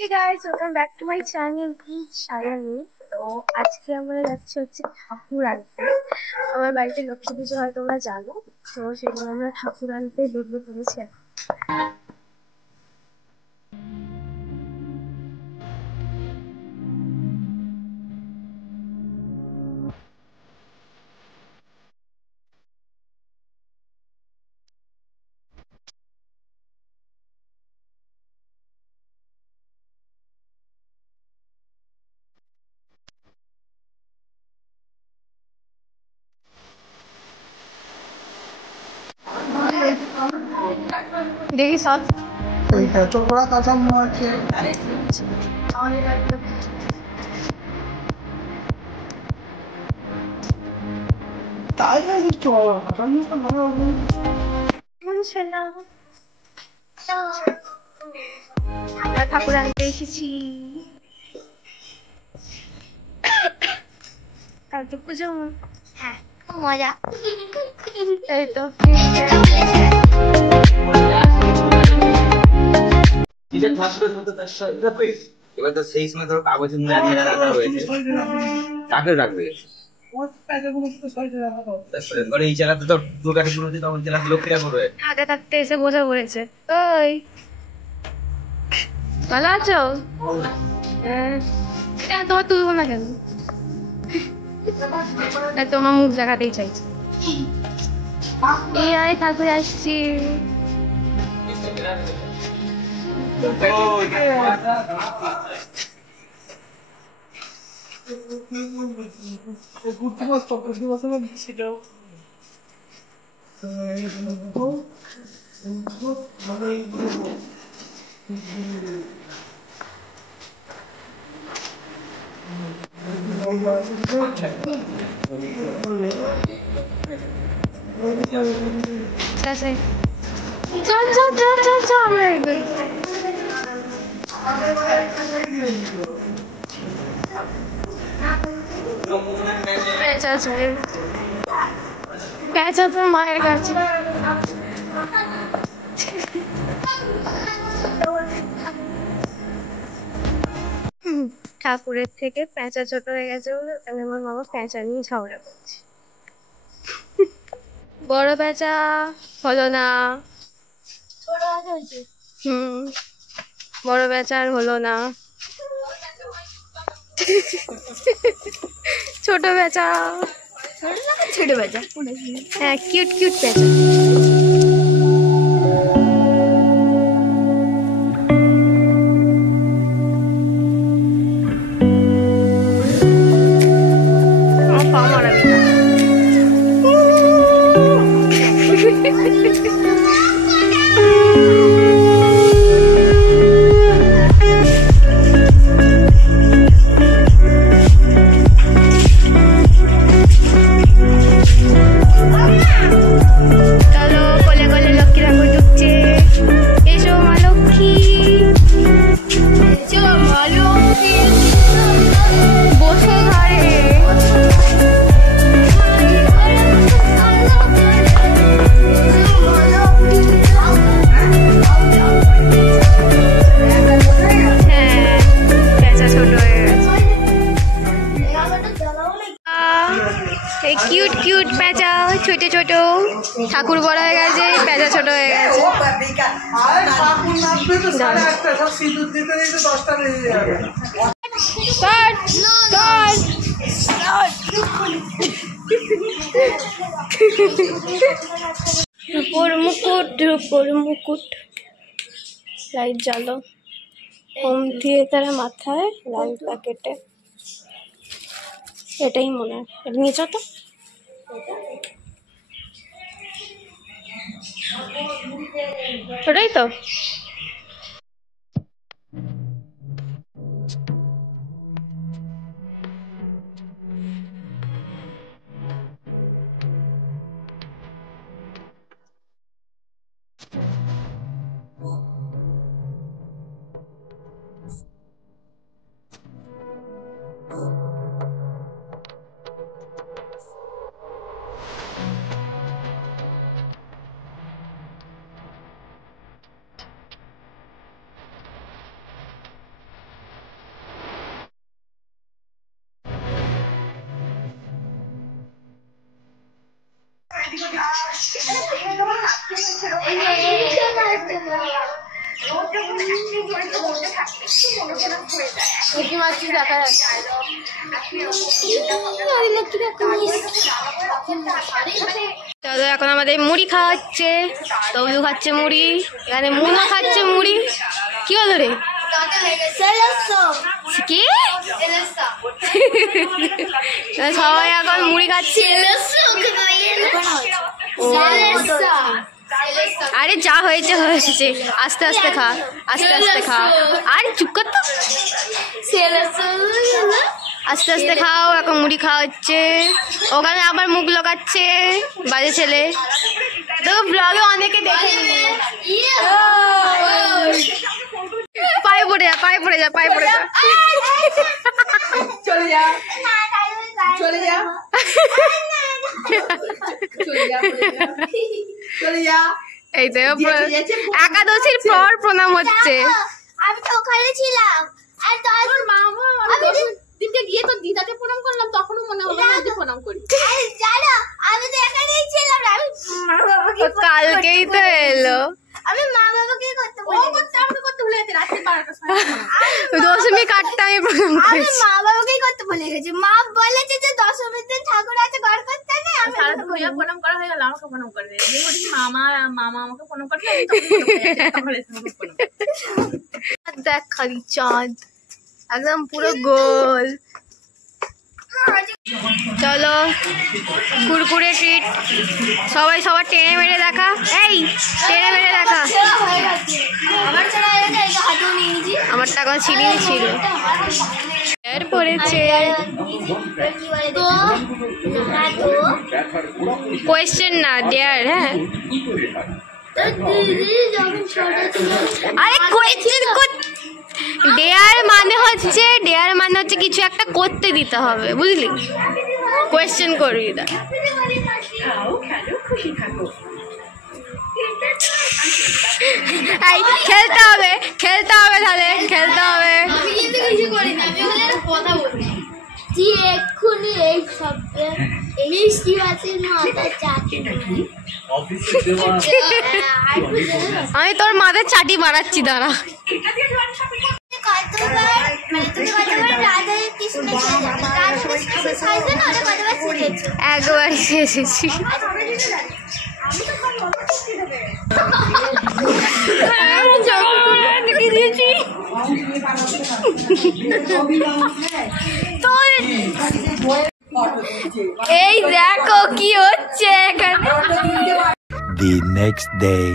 Hey guys, welcome back to my channel Sayani. তো আজকে আমরা যাচ্ছি হচ্ছে ঠাকুর আনতে। আমার বাড়িতে লক্ষ্মী পুজো হয় তোমরা জানো, তো সেগুলো আমরা ঠাকুর আনতে বেরিয়ে পড়েছি। দেখি সব চোপড়া কাঁচা আছে তাই আমরা ঠাকুর আনতে এসেছি। কালকে পুজো, হ্যাঁ মজা। এই তো এবার তো সেই সময় ধরো কাগজের মধ্যে রাখা হয়েছে, কাকে রাখবে? এই জেলাতে তো দুর্গাকে শুরু হচ্ছে, তখন জেলাতে লক্ষ্মীরা করবে। হাতে থাকতে এসে বসে পড়েছে। ওই ভালো আছো? হ্যাঁ, তোমার তুলবো না কেন? তোমার মুখ দেখাতেই চাইছি। এই আমি ঠাকুর আসছি। পেঁচা তোর মায়ের কাছে। ঠাকুরের থেকে পেঁচা ছোট হয়ে গেছে বলে আমি আমার মামা পেঁচা নিয়ে ঝগড়া করছি। বড় পেঁচা হলো না। বড় পেঁচা আর হলো না। ছোট পেঁচা, ছোট পেঁচা, হ্যাঁ কিউট কিউট পেঁচা। কিউট কিউট পেঁচা, ছোট ছোট। ঠাকুর বড় হয়ে গেছে, পেঁচা ছোট হয়ে গেছে। রূপোর মুকুট, রূপোর মুকুট। লাইট জ্বালো। হোম থিয়েটারের মাথায় লাল প্যাকেটে। এটাই মনে হয়, এটা নিয়েছ তো? ওটাই তো। চলো এখন আমাদের মুড়ি খাওয়া হচ্ছে, তবু খাচ্ছে মুড়ি, এখানে মুনো খাচ্ছে মুড়ি। কি হলো রে? কি সবাই এখন মুড়ি খাচ্ছে। আরে যা হয়েছে হয়েছে, আস্তে আস্তে খা, আস্তে আস্তে খা। আরে চুপ কর তো, আস্তে আস্তে খাও। এখন মুড়ি খাওয়া হচ্ছে, ওখানে আবার মুখ লোকাচ্ছে বাজে ছেলে। তো ব্লগে অনেকে দেখে পায়ে পড়ে যা, পায়ে পড়ে যা, পায়ে পড়ে যা, চলে যা, চলে যা, চলে যা। এই তো একাদশীর পর প্রণাম হচ্ছে। আমি তো ওখানে ছিলাম আর তোর মামা দিকে গিয়ে তো দিদাকে প্রণাম করলাম, তখনও মনে হলো না প্রণাম করি। জানো আমি তো এখানেই ছিলাম, আমি মা বাবাকে কালকেই তো এলো। আমি মা বাবাকে করতে বলি, আমাকে করতে ভুলে গেছে রাত্রি 12টার সময়। দশমী কাটতে আমি প্রণাম আমি করেছি। মা বাবাকেই করতে বলে গেছি। মা বলেছে যে দশমীর দিন ঠাকুর আছে ঘর করতে নেই, আমি প্রণাম করা হয়ে গেল, আমাকে প্রণাম করবে। মামা আমাকে প্রণাম করবে, দেখ খালি চাঁদ একদম পুরো গোল। চলো কুরকুরে ট্রিট, সবাই সবার টেনে মেরে দেখা। এই টেনে মেরে দেখা। হয়ে গেছে আমার ছেলে হয়ে গেছে, এই হাতেও নিয়ে নিয়েছি। আমার টাকা ছিনিয়ে ছিল এর পড়েছে। তো না তো কোয়েশ্চেন না ডেয়ার। হ্যাঁ দিদি যখন ছোট ছিল, আরে কোয়েশ্চেন ডেয়ার মানে হচ্ছে, ডেয়ার মানে হচ্ছে কিছু একটা করতে দিতে হবে, বুঝলি? কোয়েশ্চেন করবি না। এই খেলতে হবে, খেলতে হবে, তাহলে খেলতে হবে। আমি কিন্তু কিছু করি না, আমি ওখানে একটা কথা বলি যে এক্ষুনি এই শব্দে মিষ্টি মাছের মাথা চাটি আমি তোর মাথায় চাটি মারাচ্ছি, দাঁড়া। কতবার মানে তুমি কতবার রাধা কৃষ্ণ রাধা কৃষ্ণ সাইজে না ওটা কতবার শিখেছো? একবারই এসেছি। এই দেখো কি হচ্ছে এখানে। The next day.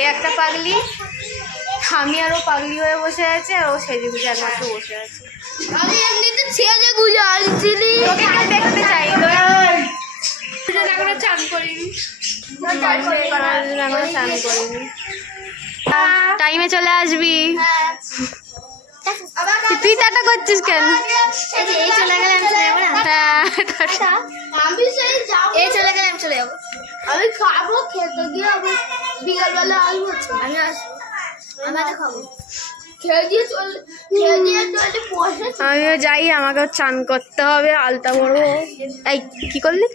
এই একটা পাগলি, আমি আরো পাগলি হয়ে বসে আছে, আর ও সেজে গুজে একমাত্র বসে আছে। আমি এমনিতে ছেড়ে গুজে আনছিলি, তোকে কেউ দেখতে চাই এখনো চান করিনি, এখনো চান করিনি। টাইমে চলে আসবি। তুই টাটা করছিস কেন? এই চলে গেলে আমি চলে যাবো না। হ্যাঁ টাটা। আমি সেই যাবো, এই চলে গেলে আমি চলে যাবো। আমি খাবো, খেতে গিয়ে আমি বিকালবেলা আসবো। আমি আসবো, আমি তো খাবো, খেয়ে দিয়ে চলে, খেয়ে দিয়ে চলে বসে। আমিও যাই, আমাকেও চান করতে হবে, আলতা পরবো। এই কি করলি?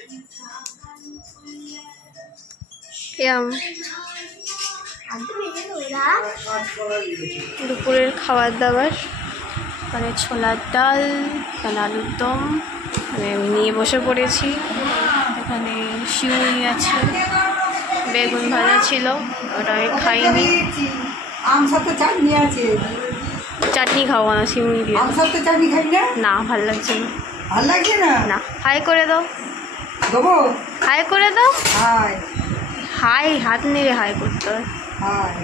দুপুরের খাবার দাবার, মানে ছোলার ডাল, এখানে আলুর দম, মানে আমি নিয়ে বসে পড়েছি। এখানে শিউলি আছে, বেগুন ভাজা ছিল, ওটা আমি খাইনি। আম সাথে চাটনি আছে, চাটনি খাবো না, শিউলি দিয়ে। আম সাথে চাটনি খাই না, না ভাল লাগছে না। ভালো লাগছে না। না হাই করে দাও, দেবো, হাই করে দাও। হাই হাই হাত নেড়ে হাই করতে হয়। Hi.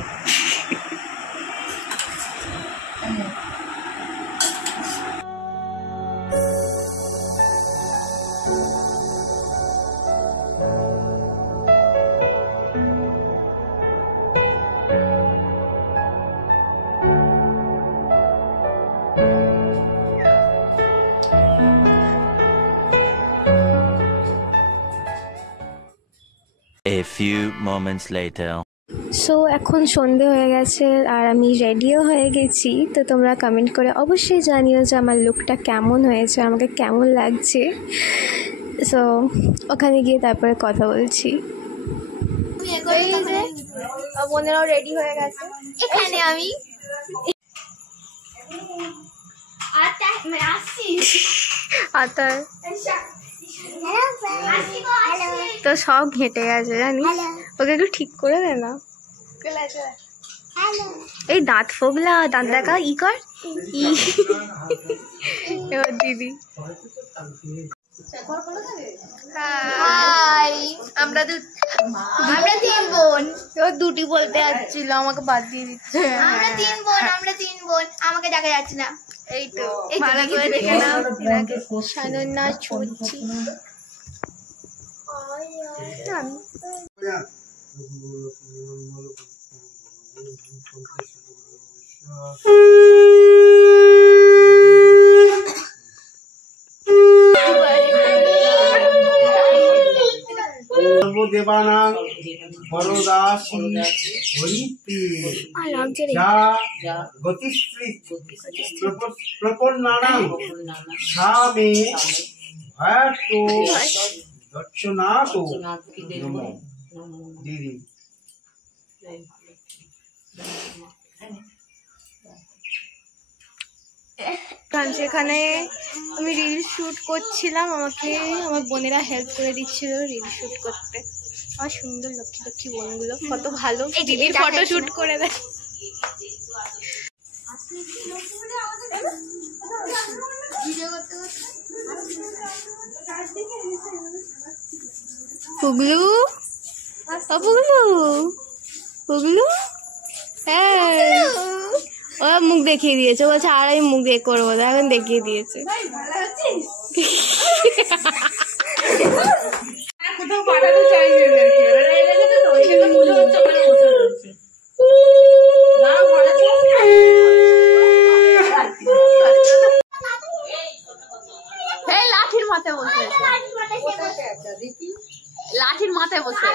A few moments later. So এখন সন্ধে হয়ে গেছে আর আমি রেডিও হয়ে গেছি। তো তোমরা কমেন্ট করে অবশ্যই জানিও যে আমার লুকটা কেমন হয়েছে, আমাকে কেমন লাগছে। সো ওখানে গিয়ে তারপরে কথা বলছি। এই যে বোনেরাও রেডি হয়ে গেছে, এখানে আমি আতার তো সব ঘেঁটে গেছে জানিস, ওকে একটু ঠিক করে দে না। এই দাঁত ফোগলা, দাঁত দেখা ই কর ই। এবার দিদি হাই, আমরা 3 বোন। এবার দুটি বলতে যাচ্ছিল, আমাকে বাদ দিয়ে দিচ্ছে। আমরা 3 বোন, আমরা 3 বোন। আমাকে দেখা যাচ্ছে না। এই তো ভালো করে দেখে নাও, এনাকে সানন্যা ছুটছি। সর্বদেবানাং বরদাসী হরিপ্রি যা গতিশ্রী প্রপন্নানাং সা মে ভয়াতো দর্শনাতো নমো। দিদি সেখানে আমি রিল শুট করছিলাম, আমাকে আমার বোনেরা হেল্প করে দিচ্ছিল রিল শুট করতে। আমার সুন্দর লক্ষ্মী লক্ষ্মী বোনগুলো কত ভালো, দিদির ফটো শুট করে দেয়। পুগলু, ও পুগলু, পুগলু, হ্যাঁ ও মুখ দেখিয়ে দিয়েছে, বলছে আর আমি মুখ দিয়ে করবো, এখন দেখিয়ে দিয়েছে। কোথাও পাঠাতে চাইবে লাঠির মাথায় বসে, লাঠির মাথায় বসে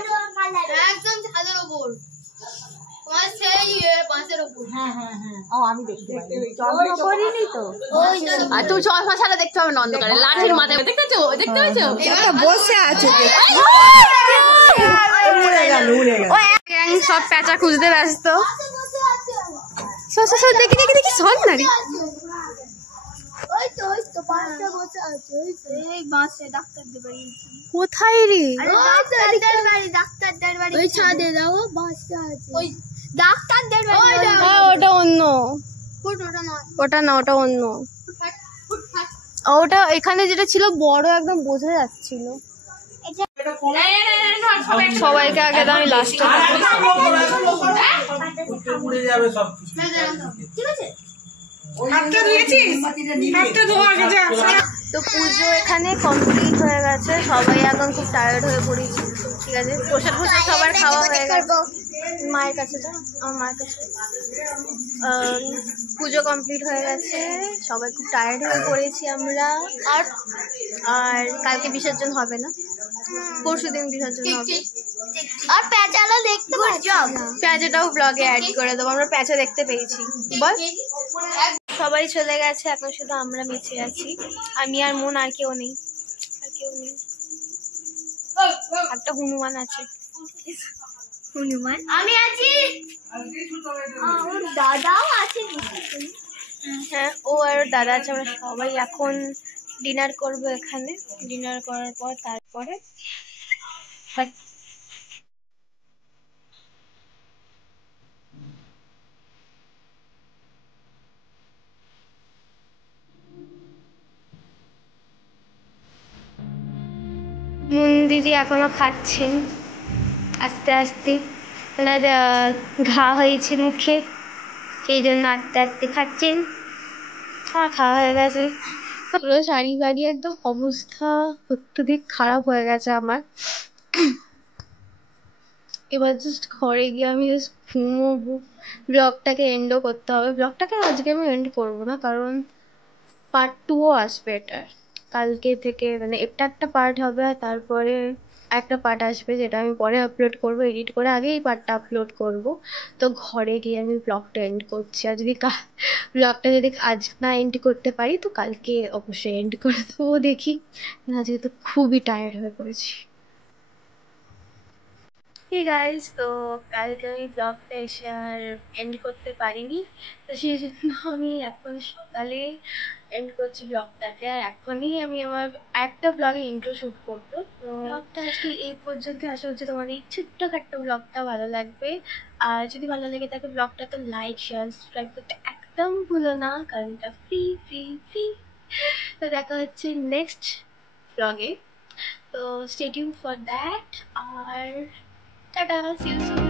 একদম ছাদের উপর, তোমার সেই বাঁশের উপর। আর তুমি চশমা ছাড়া দেখতে হবে না অন্ধকারে, লাঠির মাথায় দেখতেছো, দেখতে পেয়েছো বসে আছে, সব প্যাঁচা খুঁজতে ব্যস্ত। দেখি দেখি দেখি সব না রে, ওই তো বাঁশটা বসে আছে, ওই তো এই বাঁশে ডাক্তারদের বাড়ি। কোথায় রে? ডাক্তারদের বাড়ি, ডাক্তারদের বাড়ি ওই ছাদে দাও, বাঁশটা আছে ওই ডাক্তারদের বাড়ি। হ্যাঁ ওটা অন্য, ওটা নয়, ওটা না, ওটা অন্য। ওটা এখানে যেটা ছিল বড় একদম বোঝা যাচ্ছিল। সবাইকে আগে তো আমি লাস্টে, ঠিক আছে। তো পুজো এখানে কমপ্লিট হয়ে গেছে, সবাই এখন খুব টায়ার্ড হয়ে পড়েছি। ঠিক আছে, প্রসাদ প্রসাদ সবার খাওয়া হয়ে গেছে। মায়ের কাছে তো, আমার মায়ের কাছে পুজো কমপ্লিট হয়ে গেছে, সবাই খুব টায়ার্ড হয়ে পড়েছি আমরা। আর কালকে বিসর্জন হবে না, পরশুদিন বিসর্জন হবে। আর প্যাঁচাটা দেখতে পাচ্ছ, প্যাঁচাটাও ব্লগে অ্যাড করে দেবো, আমরা প্যাঁচা দেখতে পেয়েছি। বল, সবাই চলে গেছে, এখন শুধু আমরা মিছে আছি, আমি আর মন, আর কেউ নেই, আর কেউ নেই। একটা হনুমান আছে, হনুমান আমি আছি, আমার দাদাও আছে। হ্যাঁ ও আর দাদা আছে, আমরা সবাই এখন ডিনার করব এখানে। ডিনার করার পর তারপরে মুন দিদি এখনো খাচ্ছেন আস্তে আস্তে, ওনার ঘা হয়েছে মুখে, সেই জন্য আস্তে আস্তে খাচ্ছেন। আমার খাওয়া হয়ে গেছে, পুরো শাড়ি গাড়ি একদম অবস্থা অত্যধিক খারাপ হয়ে গেছে আমার। এবার জাস্ট ঘরে গিয়ে আমি জাস্ট ঘুমোবো, ব্লগটাকে এন্ডও করতে হবে। ব্লগটাকে আজকে আমি এন্ড করবো না, কারণ পার্ট 2ও আসবে এটার, কালকে থেকে, মানে এটা একটা পার্ট হবে আর তারপরে একটা পার্ট আসবে যেটা আমি পরে আপলোড করব, এডিট করে আগে এই পার্টটা আপলোড করব। তো ঘরে গিয়ে আমি ব্লগটা এন্ড করছি। আর যদি ব্লগটা যদি আজ না এন্ড করতে পারি তো কালকে অবশ্যই এন্ড করে দেবো, দেখি। না, যেহেতু খুবই টায়ার্ড হয়ে পড়েছি। হে গাইস, তো কালকে আমি ব্লগটা এসে আর এন্ড করতে পারিনি, তো সেই জন্য আমি এখন সকালে এন্ড করছি ব্লগটাকে। আর এখনই আমি আমার একটা ব্লগে ইন্ট্রো শ্যুট করবো। তো ব্লগটা আজকে এই পর্যন্ত। আশা হচ্ছে তোমাদের এই ছোট্টখাট্ট ব্লগটা ভালো লাগবে। আর যদি ভালো লেগে থাকে ব্লগটা, তো লাইক শেয়ার সাবস্ক্রাইব করতে একদম ভুলো না, কারণ এটা ফ্রি ফ্রি ফ্রি। তো দেখা হচ্ছে নেক্সট ব্লগে। তো স্টে টিউন ফর দ্যাট। আর টাটা, সি ইউ সুন।